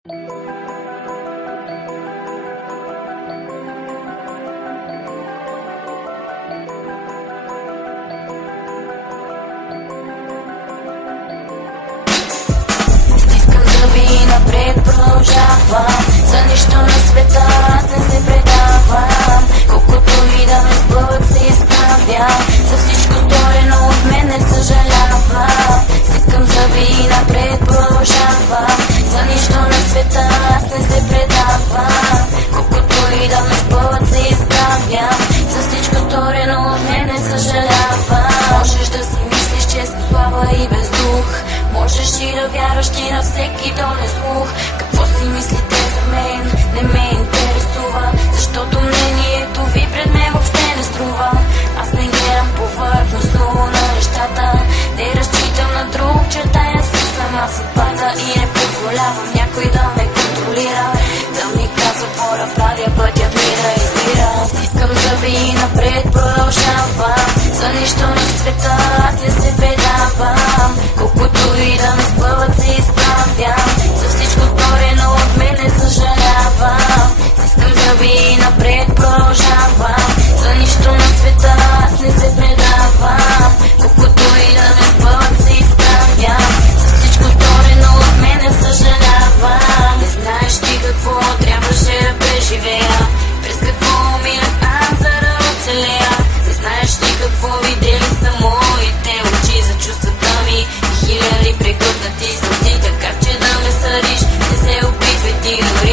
Стискам зъби и напред продължавам. За нищо на света аз не се предавам. Колкото и да ме сбъдват се изправям. За всичко сторено от мен не съжалявам. Стискам зъби и напред продължавам. За нищо на света аз не се предавам. Колкото и да ме сбъдват се изправям. За всичко сторено от мен не съжалявам. Можеш да си мислиш, че съм слаба и без дух. Можеш и да вярваш ти на всеки долен слух. Какво си мислите за мен, не ме интересува. Защото мнението ви пред мен въобще не струва. Аз не гледам повърхностно на нещата. Не разчитам на друг, чертая си сама съдбата. И не позволявам някой да ме контролира. Да ми казва какво да правя, пътят ми да избира. Стискам зъби и напред продължавам. За нищо на света аз не се предавам. Колкото и да ме сбъдват се изправям. За всичко сторено от мен не съжалявам. Стискам зъби и напред продължавам. За нищо на света аз не се предавам. Колкото и да ме сбъдват се изправям. За всичко сторено от мен не съжалявам. Не знаеш ти какво трябваше да преживея. През какво минах аз за да оцелея. Не знаеш ти какво видели са моите очи за чувствата ми. И хиляди прекъснати сълзи, така че да ме съдиш. Не се опитвай ти дори